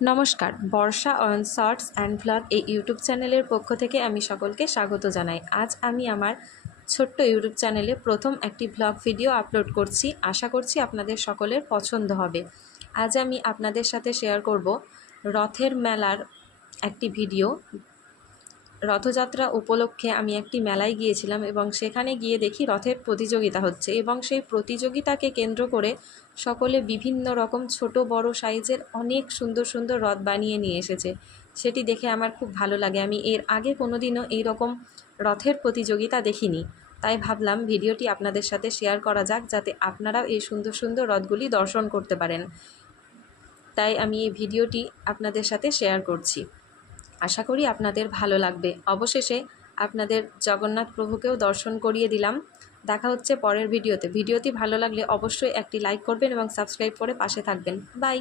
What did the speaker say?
নমস্কার, বর্ষা on shorts and vlog এই YouTube চ্যানেলের পক্ষ থেকে আমি সকলকে স্বাগত জানাই। আজ আমি আমার ছোট্ট ইউটিউব চ্যানেলে প্রথম একটি ভ্লগ ভিডিও আপলোড করছি। আশা করছি আপনাদের সকলের পছন্দ হবে। আজ আমি আপনাদের সাথে শেয়ার করব রথের মেলার একটি ভিডিও। রথযাত্রা উপলক্ষে আমি একটি মেলায় গিয়েছিলাম এবং সেখানে গিয়ে দেখি রথের প্রতিযোগিতা হচ্ছে এবং সেই প্রতিযোগিতাকে কেন্দ্র করে সকলে বিভিন্ন রকম ছোট বড় সাইজের অনেক সুন্দর সুন্দর রথ বানিয়ে নিয়ে এসেছে। সেটি দেখে আমার খুব ভালো লাগে। আমি এর আগে কোনোদিনও এই রকম রথের প্রতিযোগিতা দেখিনি, তাই ভাবলাম ভিডিওটি আপনাদের সাথে শেয়ার করা যাক, যাতে আপনারাও এই সুন্দর সুন্দর রথগুলি দর্শন করতে পারেন। তাই আমি এই ভিডিওটি আপনাদের সাথে শেয়ার করছি। আশা করি আপনাদের ভালো লাগবে। অবশেষে আপনাদের জগন্নাথ প্রভুকেও দর্শন করিয়ে দিলাম। দেখা হচ্ছে পরের ভিডিওতে। ভিডিওটি ভালো লাগলে অবশ্যই একটি লাইক করবেন এবং সাবস্ক্রাইব করে পাশে থাকবেন। বাই।